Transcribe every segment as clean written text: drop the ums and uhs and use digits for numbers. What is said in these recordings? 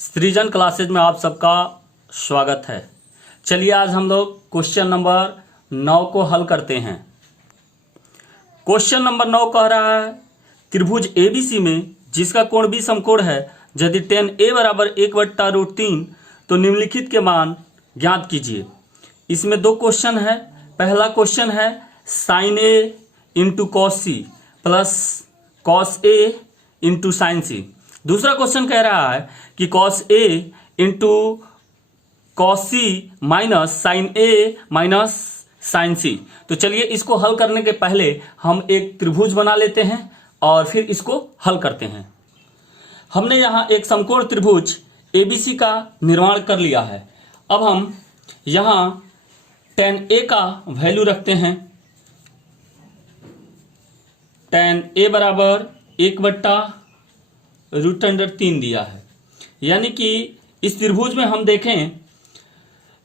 सृजन क्लासेज में आप सबका स्वागत है। चलिए आज हम लोग क्वेश्चन नंबर 9 को हल करते हैं। क्वेश्चन नंबर 9 कह रहा है त्रिभुज एबीसी में जिसका कोण बी समकोण है, यदि tan a बराबर 1/√3 तो निम्नलिखित के मान ज्ञात कीजिए। इसमें दो क्वेश्चन है। पहला क्वेश्चन है sin a into cos C plus cos a into sine C. दूसरा क्वेश्चन कह रहा है कि cos a into cos C minus sine a minus sine C. तो चलिए इसको हल करने के पहले हम एक त्रिभुज बना लेते हैं और फिर इसको हल करते हैं। हमने यहाँ एक समकोण त्रिभुज एबीसी का निर्माण कर लिया है। अब हम यहाँ tan a का वैल्यू रखते हैं। tan a बराबर 1/√3 दिया है, यानी कि इस त्रिभुज में हम देखें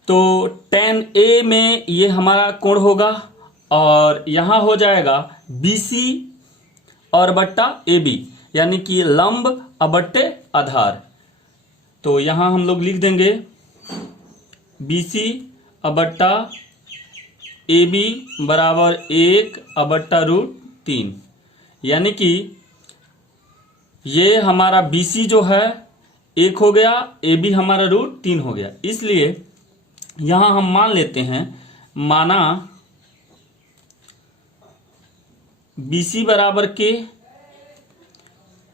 तो tan a में ये हमारा कोण होगा और यहां हो जाएगा BC और बट्टा AB, यानी कि लंब बट्टे आधार। तो यहां हम लोग लिख देंगे BC बट्टा AB बराबर 1/√3, यानी कि ये हमारा BC जो है 1 हो गया, AB हमारा √3 हो गया। इसलिए यहां हम मान लेते हैं, माना BC बराबर के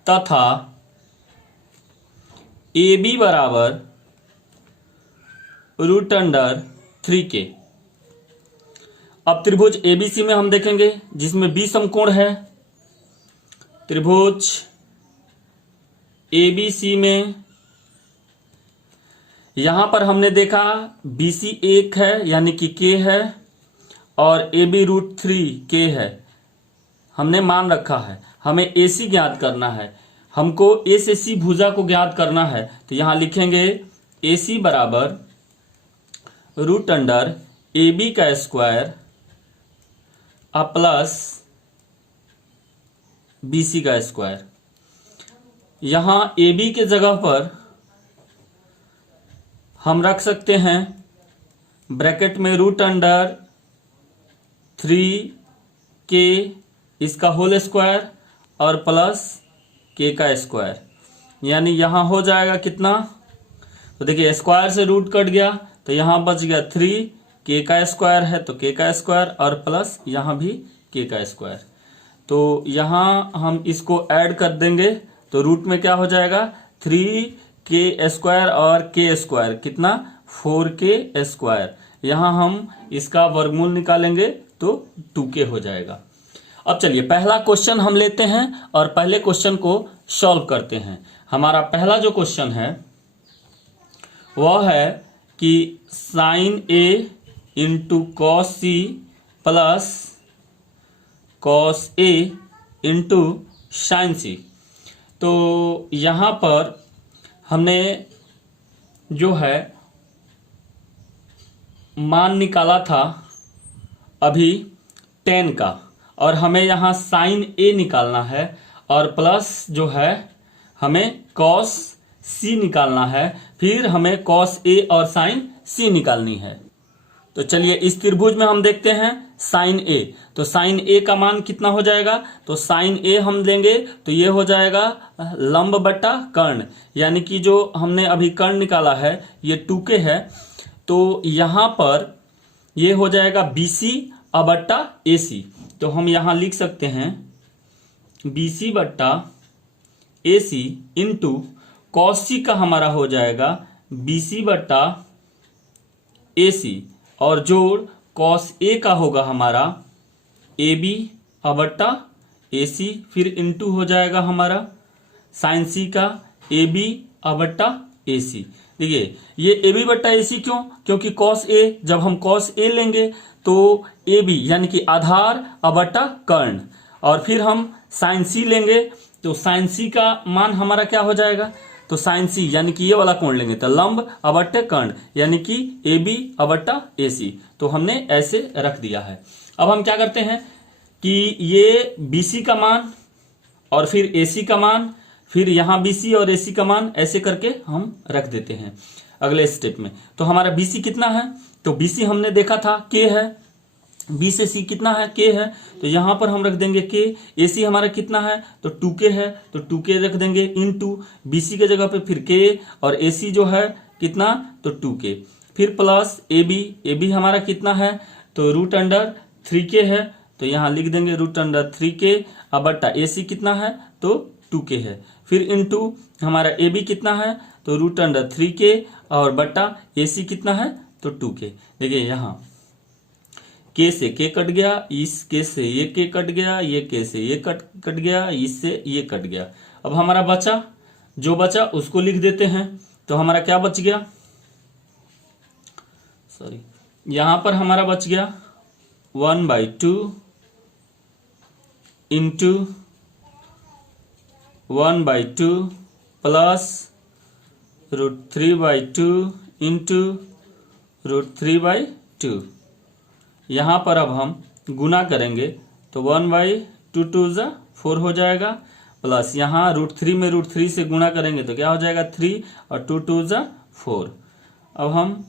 तथा AB बराबर √3 के। अब त्रिभुज ABC में हम देखेंगे जिसमें B समकोण है। त्रिभुज ABC में यहां पर हमने देखा BC 1 है, यानी कि K है, और AB √3 K है, हमने मान रखा है। हमें AC ज्ञात करना है, हमको A से C भुजा को ज्ञात करना है। तो यहां लिखेंगे AC बराबर √AB का स्क्वायर प्लस BC का स्क्वायर। यहां AB के जगह पर हम रख सकते हैं ब्रैकेट में √3K इसका होल स्क्वायर और प्लस K का स्क्वायर, यानी यहां हो जाएगा कितना। तो देखिए स्क्वायर से रूट कट गया तो यहां बच गया 3, K का स्क्वायर है तो K का स्क्वायर और प्लस यहां भी K का स्क्वायर। तो यहां हम इसको ऐड कर देंगे तो रूट में क्या हो जाएगा 3K स्क्वायर और K स्क्वायर कितना 4K स्क्वायर। यहां हम इसका वर्गमूल निकालेंगे तो 2K हो जाएगा। अब चलिए पहला क्वेश्चन हम लेते हैं और पहले क्वेश्चन को सॉल्व करते हैं। हमारा पहला जो क्वेश्चन है वह है कि sine A into cos C plus cos A into sine C। तो यहां पर हमने जो है मान निकाला था अभी tan का, और हमें यहां साइन A निकालना है और प्लस जो है हमें cos C निकालना है, फिर हमें cos A और साइन C निकालनी है। तो चलिए इस त्रिभुज में हम देखते हैं साइन A। तो साइन A का मान कितना हो जाएगा, तो साइन A हम लेंगे तो ये हो जाएगा लंब बट्टा कर्ण, यानी कि जो हमने अभी कर्ण निकाला है ये 2K है। तो यहां पर ये हो जाएगा BC बट्टा AC। तो हम यहां लिख सकते हैं BC बट्टा AC इंटू कॉस C का हमारा हो जाएगा BC बट्टा AC और जोड़ कॉस A का होगा हमारा AB बट्टा AC, फिर इंटू हो जाएगा हमारा साइन C का AB बट्टा AC। देखिए ये AB बट्टा AC क्यों, क्योंकि कॉस A, जब हम कॉस A लेंगे तो AB यानी कि आधार बट्टा कर्ण, और फिर हम साइन C लेंगे तो साइन C का मान हमारा क्या हो जाएगा, तो साइन C यानी कि ये वाला कोण लेंगे तो लंब बट्टे कर्ण, यानी कि AB बट्टा AC। तो हमने ऐसे रख दिया है। अब हम क्या करते हैं कि ये BC का मान और फिर AC का मान फिर यहाँ BC और AC का मान ऐसे करके हम रख देते हैं अगले स्टेप में। तो हमारा BC कितना है, तो BC हमने देखा था K है, B से C कितना है, K है, तो यहाँ पर हम रख देंगे K। AC हमारा कितना है, तो 2K है, तो 2K रख देंगे इनटू BC के जगह पे फिर K, और AC जो है कितना, तो 2K, फिर प्लस AB हमारा कितना है, तो √3K है, तो यहाँ लिख देंगे √3K, अब बट्टा AC कितना है, तो 2K है, फिर इनटू हमारा AB कितना है, तो √3K, और बट्टा AC कितना है, तो 2K। देखिए यहाँ K से K कट गया, इस K से ये K कट गया, ये K से ये कट गया, इससे ये कट गया। अब हमारा बचा, जो बचा उसको लिख देते हैं। तो हमारा क्या बच गया, सॉरी, यहां पर हमारा बच गया 1/2 इंटू 1/2 प्लस √3/2 इंटू √3/2। यहाँ पर अब हम गुना करेंगे तो 1/2 4 हो जाएगा, प्लस यहाँ √3 में √3 से गुना करेंगे तो क्या हो जाएगा 3, और 2 4। अब हम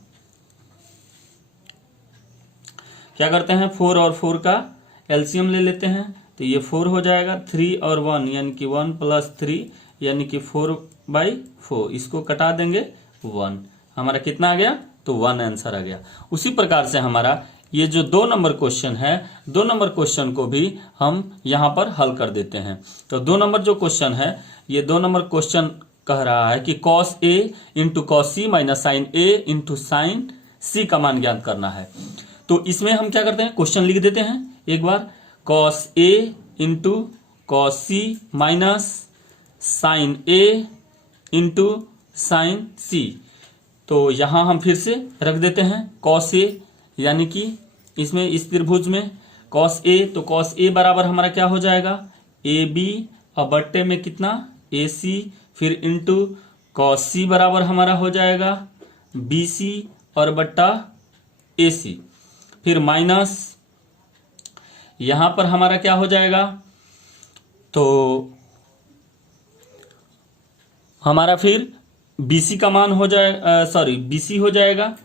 क्या करते हैं, 4 और 4 का एलसीएम ले लेते हैं, तो ये 4 हो जाएगा, 3 और 1 यानी कि 1 + 3 यानी कि 4/4, इसको कटा देंगे 1, हमारा कितना आ गया, तो 1 आंसर आ गया। उसी प्रकार से हमारा ये जो 2 नंबर क्वेश्चन है, 2 नंबर क्वेश्चन को भी हम यहाँ पर हल कर देते हैं। तो 2 नंबर जो क्वेश्चन है, ये 2 नंबर क्वेश्चन कह रहा है कि cos A into cos C minus sine A into sine C का मान ज्ञात करना है। तो इसमें हम क्या करते हैं, क्वेश्चन लिख देते हैं एक बार, cos A into cos C minus sine A into sine C। तो यहां हम फिर से रख देते हैं cos A, यानी कि इसमें इस त्रिभुज में cos A, तो cos A बराबर हमारा क्या हो जाएगा, AB और बट्टे में कितना AC, फिर इंटू cos C बराबर हमारा हो जाएगा BC और बट्टा AC, फिर माइनस यहां पर हमारा क्या हो जाएगा, तो हमारा फिर BC का मान हो जाए, सॉरी BC हो जाएगा,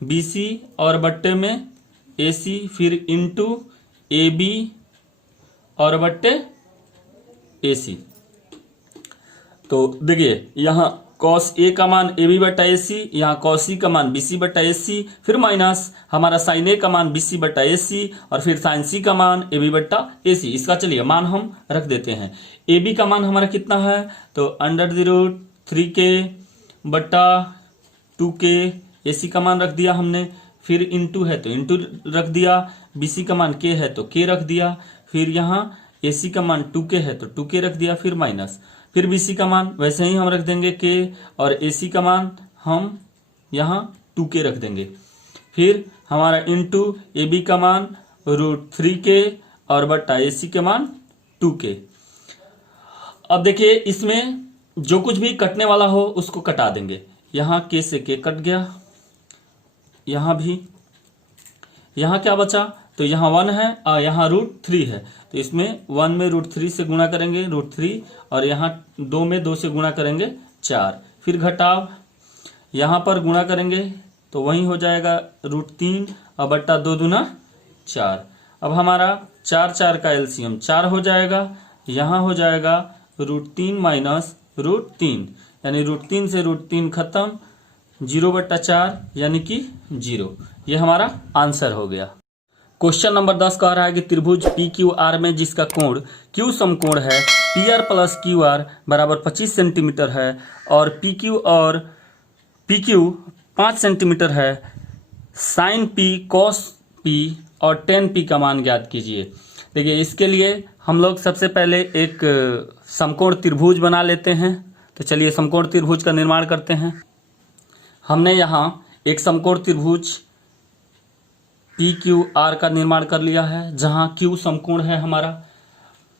BC और बट्टे में AC, फिर इंटू AB और बट्टे AC। तो देखिए यहाँ cos A का मान AB बट्टा AC, यहाँ cos C का मान BC बट्टा AC, फिर माइनस हमारा sin A का मान BC बट्टा AC, और फिर sin C का मान AB बट्टा AC। इसका चलिए मान हम रख देते हैं। AB का मान हमारा कितना है, तो √3K बट्टा 2K, AC का मान रख दिया हमने, फिर इंटू है तो इंटू रख दिया, BC का मान K है तो K रख दिया, फिर यहाँ AC का मान 2K है तो 2K रख दिया, फिर माइनस, फिर BC का मान वैसे ही हम रख देंगे K, और AC का मान हम यहाँ 2K रख देंगे, फिर हमारा इंटू AB का मान √3K और बट्टा AC के मान 2K। अब देखिए इसमें जो कुछ भी कटने वाला हो उसको कटा देंगे। यहाँ K से K कट गया, यहाँ भी, यहाँ क्या बचा, तो यहाँ 1 है और यहाँ √3 है, तो इसमें 1 में √3 से गुणा करेंगे √3, और यहाँ 2 में 2 से गुणा करेंगे 4, फिर घटाव यहाँ पर गुणा करेंगे तो वही हो जाएगा √3 और बट्टा 2 दूना 4। अब हमारा 4 4 का एलसीएम 4 हो जाएगा, यहाँ हो जाएगा √3 माइनस √3, यानी √3 से √3 खत्म, 0/4 यानी कि 0। ये हमारा आंसर हो गया। क्वेश्चन नंबर 10 कह रहा है कि त्रिभुज PQR में जिसका कोण Q समकोण है, PR प्लस QR बराबर 25 सेंटीमीटर है, और PQ 5 सेंटीमीटर है, साइन P cos P और tan P का मान ज्ञात कीजिए। देखिए इसके लिए हम लोग सबसे पहले एक समकोण त्रिभुज बना लेते हैं। तो चलिए समकोण त्रिभुज का निर्माण करते हैं। हमने यहाँ एक समकोण त्रिभुज PQR का निर्माण कर लिया है, जहां Q समकोण है हमारा।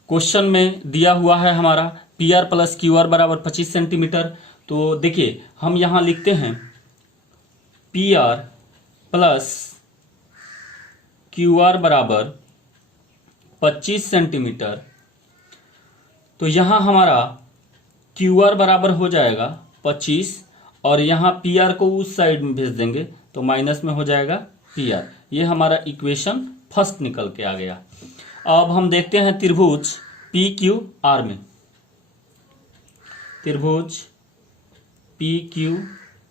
क्वेश्चन में दिया हुआ है हमारा PR प्लस QR बराबर 25 सेंटीमीटर। तो देखिए हम यहाँ लिखते हैं PR प्लस QR बराबर 25 सेंटीमीटर। तो यहाँ हमारा क्यू आर बराबर हो जाएगा 25 और यहाँ पी आर को उस साइड में भेज देंगे तो माइनस में हो जाएगा पी आर। ये हमारा इक्वेशन फर्स्ट निकल के आ गया। अब हम देखते हैं त्रिभुज पी क्यू आर में। त्रिभुज पी क्यू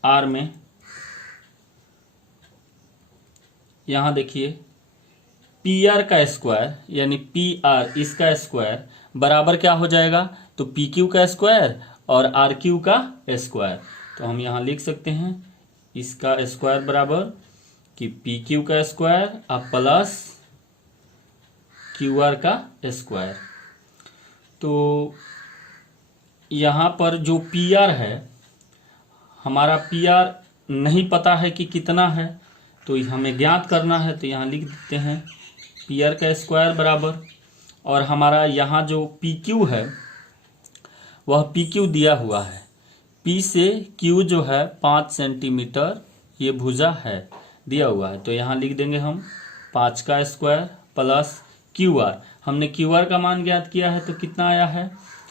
आर में यहाँ देखिए पी आर का स्क्वायर यानी पी आर इसका स्क्वायर बराबर क्या हो जाएगा, तो पी क्यू का स्क्वायर और आर क्यू का स्क्वायर। तो हम यहाँ लिख सकते हैं इसका स्क्वायर बराबर कि पी क्यू का स्क्वायर और प्लस क्यू आर का स्क्वायर। तो यहाँ पर जो पी आर है, हमारा पी आर नहीं पता है कि कितना है, तो हमें ज्ञात करना है। तो यहाँ लिख देते हैं पी आर का स्क्वायर बराबर, और हमारा यहाँ जो पी क्यू है वह पी क्यू दिया हुआ है। पी से क्यू जो है 5 सेंटीमीटर ये भुजा है दिया हुआ है। तो यहाँ लिख देंगे हम 5 का स्क्वायर प्लस क्यू आर। हमने क्यू आर का मान ज्ञात किया है तो कितना आया है,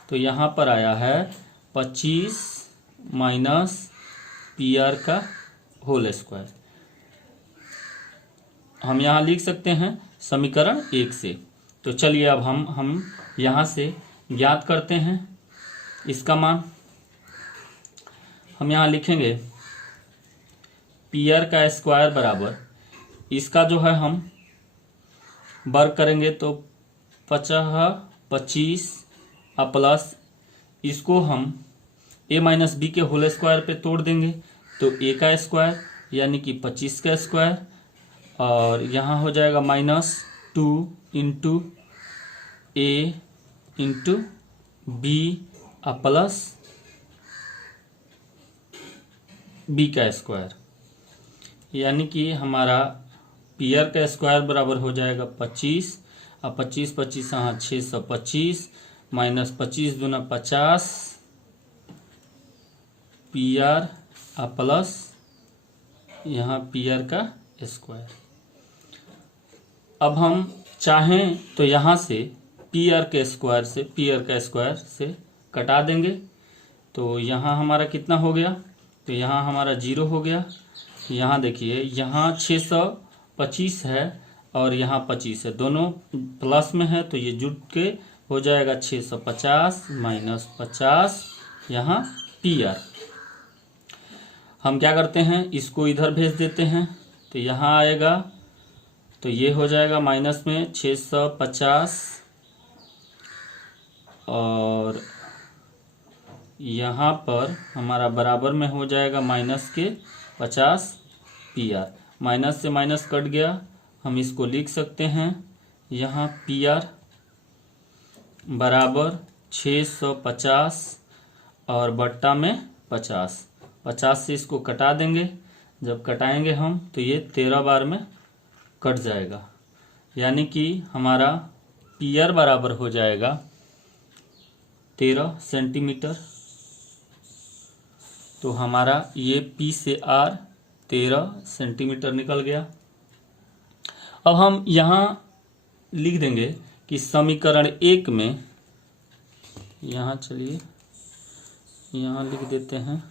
तो यहाँ पर आया है 25 माइनस पी आर का होल स्क्वायर। हम यहाँ लिख सकते हैं समीकरण 1 से। तो चलिए अब हम यहाँ से ज्ञात करते हैं इसका मान। हम यहाँ लिखेंगे पी आर का स्क्वायर बराबर, इसका जो है हम वर्ग करेंगे तो 25 प्लस इसको हम a माइनस बी के होल स्क्वायर पे तोड़ देंगे तो a का स्क्वायर यानी कि 25 का स्क्वायर, और यहाँ हो जाएगा -2 into a into B plus B का स्क्वायर, यानी कि हमारा पी आर का स्क्वायर बराबर हो जाएगा 25 और 25 हाँ 625 माइनस 25 दूना 50 पी आर प्लस यहाँ पी आर का स्क्वायर। अब हम चाहें तो यहाँ से पी आर के स्क्वायर से कटा देंगे। तो यहाँ हमारा कितना हो गया, तो यहाँ हमारा 0 हो गया। यहाँ देखिए यहाँ 625 है और यहाँ 25 है, दोनों प्लस में है तो ये जुट के हो जाएगा 650 माइनस 50 यहाँ पी आर। हम क्या करते हैं इसको इधर भेज देते हैं तो यहाँ आएगा, तो ये हो जाएगा माइनस में 650 और यहाँ पर हमारा बराबर में हो जाएगा माइनस के 50 पी आर। माइनस से माइनस कट गया, हम इसको लिख सकते हैं यहाँ पी आर बराबर 650 और बट्टा में 50 से इसको कटा देंगे। जब कटाएंगे हम तो ये 13 बार में कट जाएगा, यानी कि हमारा पी आर बराबर हो जाएगा 13 सेंटीमीटर। तो हमारा ये पी से आर 13 सेंटीमीटर निकल गया। अब हम यहाँ लिख देंगे कि समीकरण 1 में, यहाँ चलिए यहाँ लिख देते हैं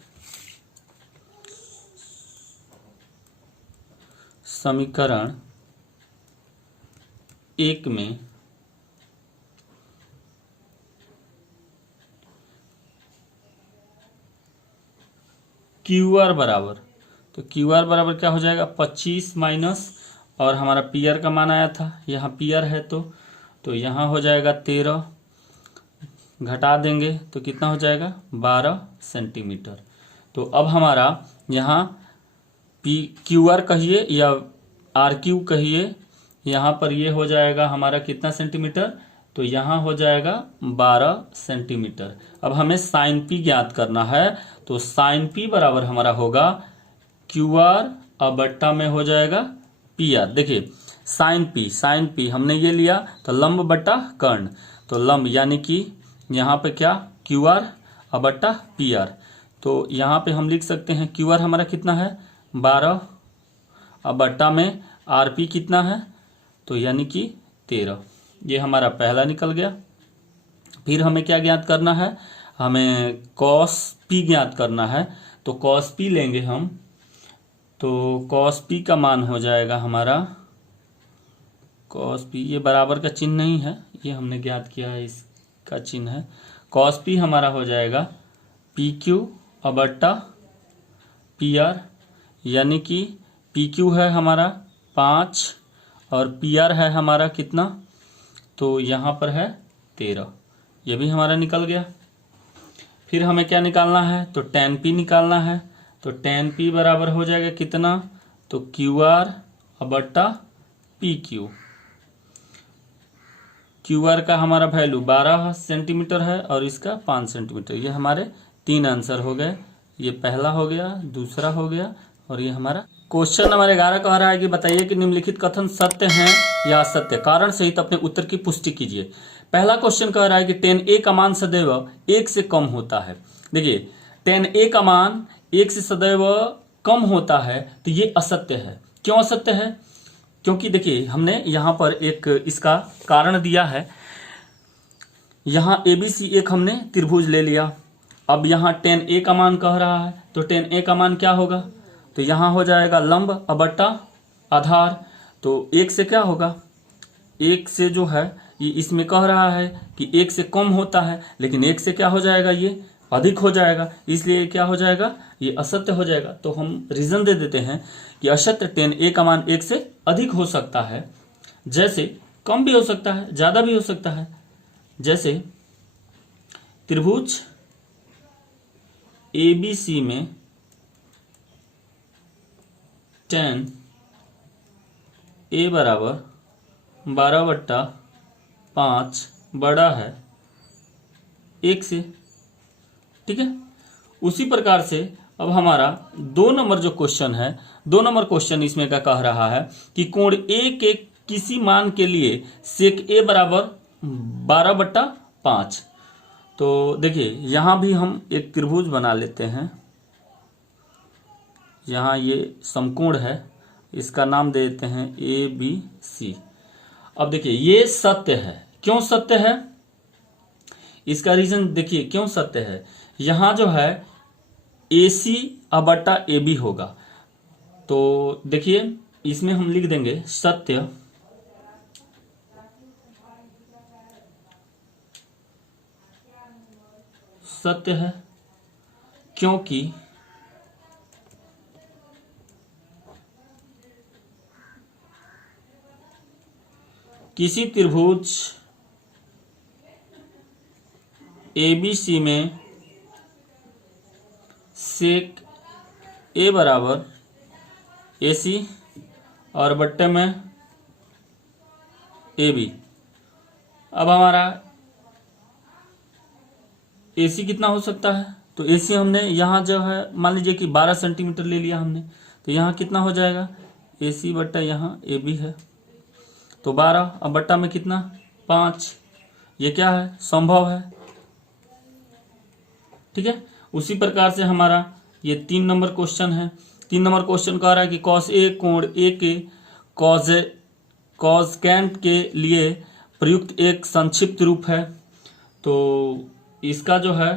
समीकरण 1 में क्यू आर बराबर, तो क्यू आर बराबर क्या हो जाएगा 25 माइनस, और हमारा पी आर का मान आया था, यहाँ पी आर है तो यहाँ हो जाएगा 13, घटा देंगे तो कितना हो जाएगा 12 सेंटीमीटर। तो अब हमारा यहाँ पी क्यू आर कहिए या आर क्यू कहिए, यहाँ पर ये हो जाएगा हमारा कितना सेंटीमीटर, तो यहाँ हो जाएगा 12 सेंटीमीटर। अब हमें साइन पी ज्ञात करना है, तो साइन पी बराबर हमारा होगा क्यू आर और बट्टा में हो जाएगा पी आर। देखिए साइन पी हमने ये लिया तो लंब बट्टा कर्ण, तो लंब यानी कि यहाँ पे क्या क्यू आर और बट्टा पी आर। तो यहाँ पे हम लिख सकते हैं क्यू आर हमारा कितना है 12 और बट्टा में आर पी कितना है, तो यानी कि 13। ये हमारा पहला निकल गया। फिर हमें क्या ज्ञात करना है, हमें कॉस पी ज्ञात करना है, तो कॉस पी लेंगे हम। तो कॉस पी का मान हो जाएगा हमारा, कॉस पी, ये बराबर का चिन्ह नहीं है, ये हमने ज्ञात किया है, इसका चिन्ह है। कॉस पी हमारा हो जाएगा पी क्यू बट्टा पी आर, यानी कि पी क्यू है हमारा 5 और पी आर है हमारा कितना, तो यहाँ पर है 13, ये भी हमारा निकल गया। फिर हमें क्या निकालना है, तो टेन पी निकालना है। तो टेन पी बराबर हो जाएगा कितना, तो क्यू आर बट्टा पी क्यू। क्यू आर का हमारा वैल्यू 12 सेंटीमीटर है और इसका 5 सेंटीमीटर। ये हमारे 3 आंसर हो गए। ये पहला हो गया, दूसरा हो गया और ये हमारा क्वेश्चन नंबर 11 कह रहा है कि बताइए कि निम्नलिखित कथन सत्य हैं या असत्य, कारण सहित अपने उत्तर की पुष्टि कीजिए। पहला क्वेश्चन कह रहा है कि tan a का मान सदैव 1 से कम होता है। देखिए tan a का मान 1 से सदैव कम होता है, तो ये असत्य है। क्यों असत्य है, क्योंकि देखिए हमने यहाँ पर एक इसका कारण दिया है। यहाँ ABC एक हमने त्रिभुज ले लिया। अब यहाँ tan a का मान कह रहा है, तो tan a का मान क्या होगा, तो यहाँ हो जाएगा लंब बट्टा आधार। तो 1 से क्या होगा, 1 से जो है ये इसमें कह रहा है कि 1 से कम होता है, लेकिन 1 से क्या हो जाएगा, ये अधिक हो जाएगा, इसलिए क्या हो जाएगा, ये असत्य हो जाएगा। तो हम रीजन दे देते हैं कि असत्य tan a का मान 1 से अधिक हो सकता है, जैसे कम भी हो सकता है, ज्यादा भी हो सकता है। जैसे त्रिभुज ABC में tan a बराबर 12/5 बड़ा है 1 से, ठीक है। उसी प्रकार से अब हमारा 2 नंबर जो क्वेश्चन है, 2 नंबर क्वेश्चन इसमें क्या कह रहा है कि कोण A के किसी मान के लिए सेक A बराबर 12/5। तो देखिए यहाँ भी हम एक त्रिभुज बना लेते हैं। यहाँ ये समकोण है, इसका नाम दे देते हैं ABC। अब देखिए ये सत्य है। क्यों सत्य है, इसका रीजन देखिए क्यों सत्य है। यहाँ जो है AC बट्टा AB होगा, तो देखिए इसमें हम लिख देंगे सत्य सत्य है, क्योंकि किसी त्रिभुज ABC में सेक A बराबर AC और बट्टे में AB। अब हमारा AC कितना हो सकता है, तो AC हमने यहाँ जो है मान लीजिए कि 12 सेंटीमीटर ले लिया हमने, तो यहाँ कितना हो जाएगा, AC बट्टा यहाँ AB है, तो 12 अब बट्टा में कितना 5। ये क्या है, संभव है, ठीक है। उसी प्रकार से हमारा ये 3 नंबर क्वेश्चन है। 3 नंबर क्वेश्चन कह रहा है कि कॉस ए कोण ए के कॉसकेंट के लिए प्रयुक्त एक संक्षिप्त रूप है। तो इसका जो है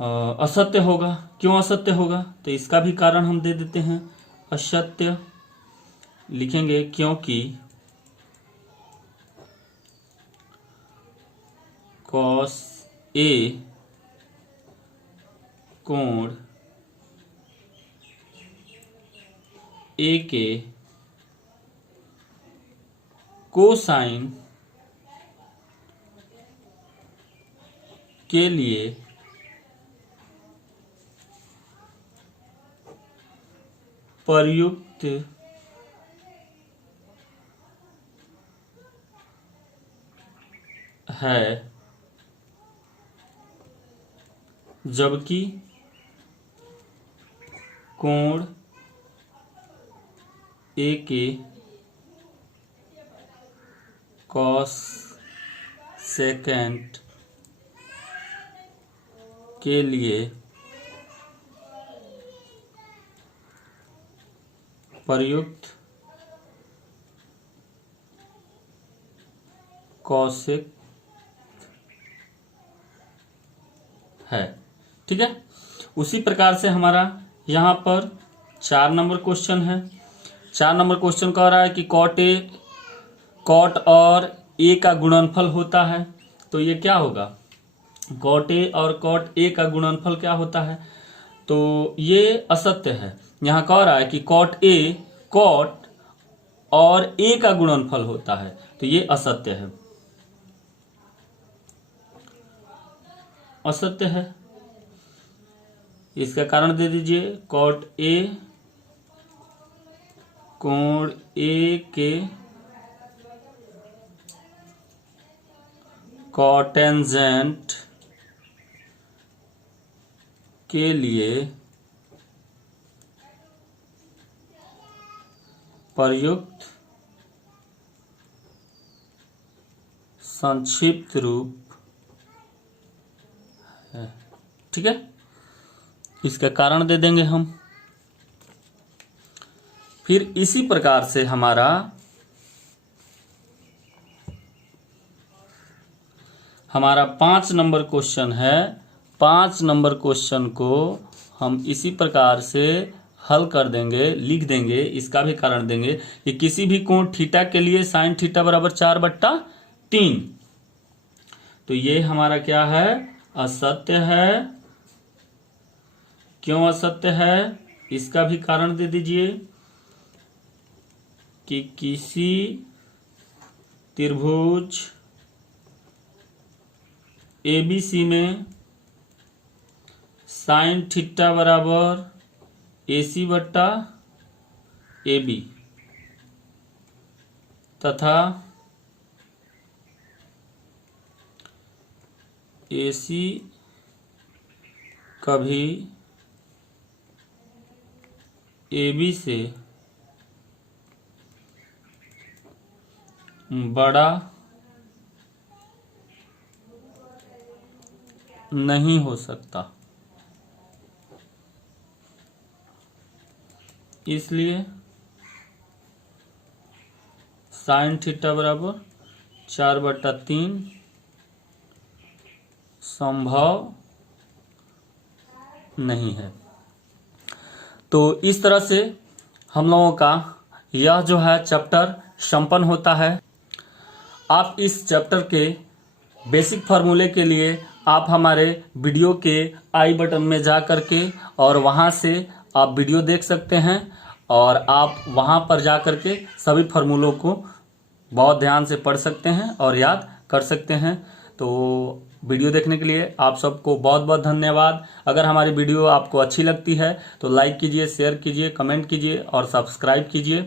असत्य होगा। क्यों असत्य होगा, तो इसका भी कारण हम दे देते हैं, असत्य लिखेंगे क्योंकि कॉस ए कोण ए के कोसाइन के लिए प्रयुक्त है, जबकि कोण ए के कॉस सेकेंट के लिए प्रयुक्त कॉसेक है। ठीक है, उसी प्रकार से हमारा यहाँ पर 4 नंबर क्वेश्चन है। 4 नंबर क्वेश्चन कह रहा है कि कॉट और ए का गुणनफल होता है। तो ये क्या होगा, कॉट ए और कॉट ए का गुणनफल क्या होता है, तो ये असत्य है। यहाँ कह रहा है कि कॉट ए कॉट और ए का गुणनफल होता है, तो ये असत्य है, असत्य है। इसका कारण दे दीजिए, कॉट ए कोण ए के कॉटेंजेंट के लिए प्रयुक्त संक्षिप्त रूप है। ठीक है, इसका कारण दे देंगे हम। फिर इसी प्रकार से हमारा 5 नंबर क्वेश्चन है। 5 नंबर क्वेश्चन को हम इसी प्रकार से हल कर देंगे, लिख देंगे, इसका भी कारण देंगे कि किसी भी कोण थीटा के लिए साइन थीटा बराबर 4/3। तो ये हमारा क्या है, असत्य है। क्यों असत्य है, इसका भी कारण दे दीजिए कि किसी त्रिभुज एबीसी में साइन थीटा बराबर AC बट्टा AB तथा AC कभी AB से बड़ा नहीं हो सकता, इसलिए साइन थीटा बराबर 4/3 संभव नहीं है। तो इस तरह से हम लोगों का यह जो है चैप्टर संपन्न होता है। आप इस चैप्टर के बेसिक फार्मूले के लिए आप हमारे वीडियो के आई बटन में जा करके और वहां से आप वीडियो देख सकते हैं और आप वहां पर जा करके सभी फार्मूलों को बहुत ध्यान से पढ़ सकते हैं और याद कर सकते हैं। तो वीडियो देखने के लिए आप सबको बहुत बहुत धन्यवाद। अगर हमारी वीडियो आपको अच्छी लगती है तो लाइक कीजिए, शेयर कीजिए, कमेंट कीजिए और सब्सक्राइब कीजिए।